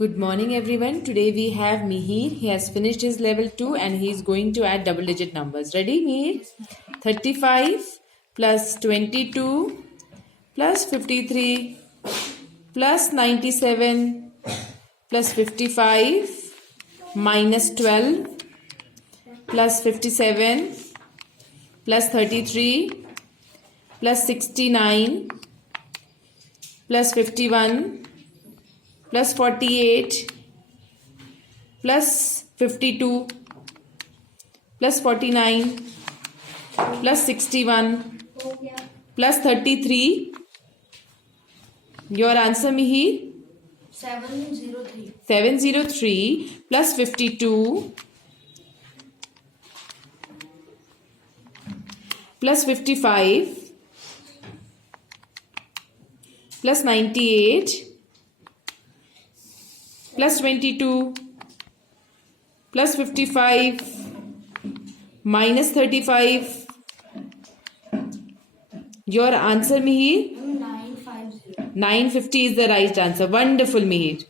Good morning everyone. Today we have Mihir. He has finished his level 2 and he is going to add double digit numbers. Ready Mihir? 35 plus 22 plus 53 plus 97 plus 55 minus 12 plus 57 plus 33 plus 69 plus 51 plus 48 plus 52 plus 49 plus 61 plus 33. Your answer Mihir? 703. 703 plus 52 plus 55 plus 98 plus 22 plus 55 minus 35. Your answer Mihir? 950. 950 is the right answer. Wonderful Mihir.